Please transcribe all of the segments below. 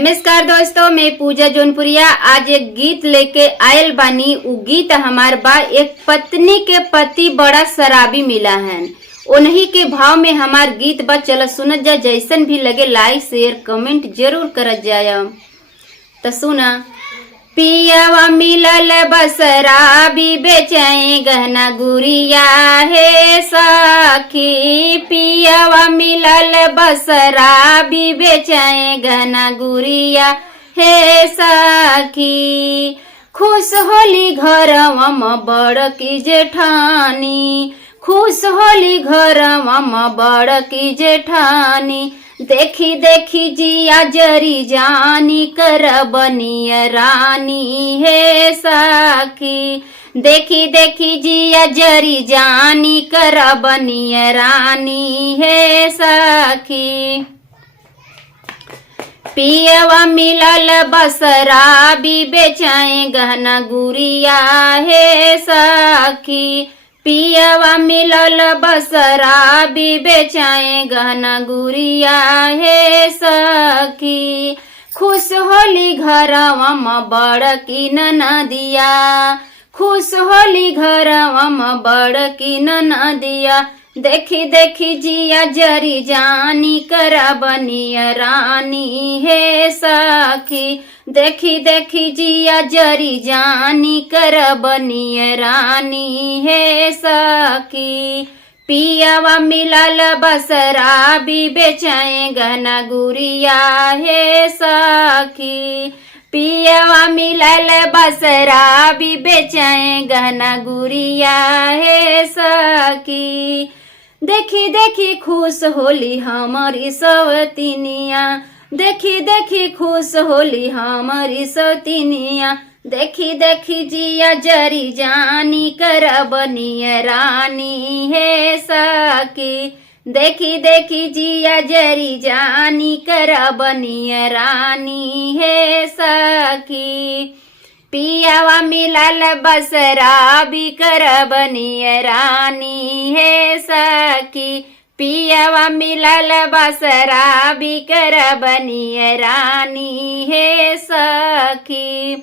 नमस्कार दोस्तों, मैं पूजा जौनपुरिया आज एक गीत लेके आयल बानी। उ गीत हमार बा एक पत्नी के पति बड़ा शराबी मिला है, उन्हीं के भाव में हमार गीत बा। चलो सुनत जा, जैसन भी लगे लाइक शेयर कमेंट जरूर करत जाय। तो सुना। पियावा मिलल बसराबी बेचाए गहना गुरिया हे सखी। पियावा मिलल बसराबी बेचाए गहना गुरिया हे सखी। खुश होली घरवा में बड़की जेठानी, खुश होली घरवा में बड़की जेठानी। देखी देखी जिया जरी जानी कर बनिया रानी हे सखी। देखी देखी जिया जरी जानी कर बनिया रानी हे सखी। पियवा मिलल बसराबी बेचाए गहना गुरिया हे सखी। पियवा मिलल बसराबी बेचाए गहना गुरिया हे सखी। खुश होली घरवा में बड़की ननदिया, खुश होली घरवा में बड़की ननदिया। देखी देखी जिया जरी जानी कर बनिया रानी हे सखी। देखी देखी जिया जरी जानी कर बनिया रानी हे सखी। पियावा मिलल बसराबी बेचाए गहना गुरिया हे सखी। पियावा मिलल बसराबी बेचाए गहना गुरिया हे सखी। देखी देखी खुश होली हमारी सवतिनिया, देखी देखी खुश होली हमारी सवतिनिया। देखी देखी जिया जरी जानी कर बनिया रानी हे सखी। देखी देखी जिया जरी जानी कर बनिया रानी हे सखी। पियावा मिलल बसराबी कर बनिया रानी हे सखी। पियावा मिलल बसराबी कर बनिया रानी हे सखी।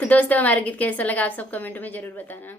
तो दोस्तों, हमारा गीत कैसा लगा आप सब कमेंट में जरूर बताना।